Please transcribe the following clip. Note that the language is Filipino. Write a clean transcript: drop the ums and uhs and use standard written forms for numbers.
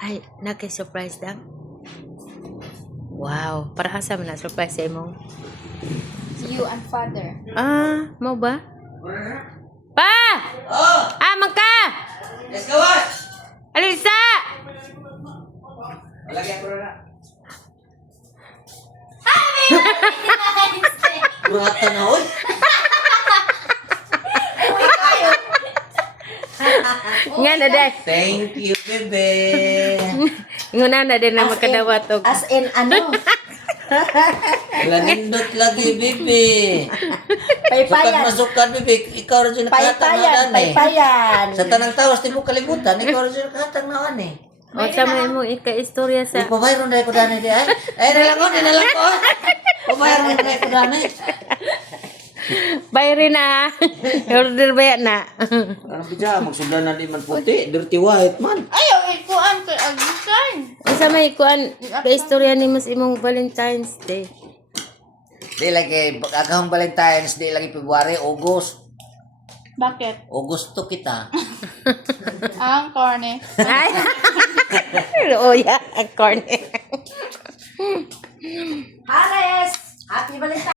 Ay, naki-surprise lang. Wow, para asa man na surprise sa imo? You and father. Ah, mau ba? Pa! Oh! Ah, magka! Let's go, what? Alisa! Lagyan ko na. Nice! Burata na, oy. Nga na day. Thank you, bebe. Nguna na din na magkadawat og. As in, ano? Lanindot lagi, bebe. Sukat Paypayan. masukat, bebe. Ikaw rin siya nakatang na Paypayan. eh. Paypayan. Sa tanang tawas, di mo kalimutan. Ikaw rin siya nakatang na eh. O sa may mo ika-istorya sa Pabayron na ko dani di ay. Ay, nalang ko. Pabayron na ko dani. bayri na. Order ba yan na? Ano bija magsudan na di man puti, dirty white man. Ayaw, ikuan kay Agusan. O sa may kuan ka-istorya ni mas imong Valentine's Day. Di lagi agahong Valentine's, di lagi February, August. Bakit? Augusto kita. Ang corny. Ay. Oh yeah, corny. Hares! Happy Valentine's!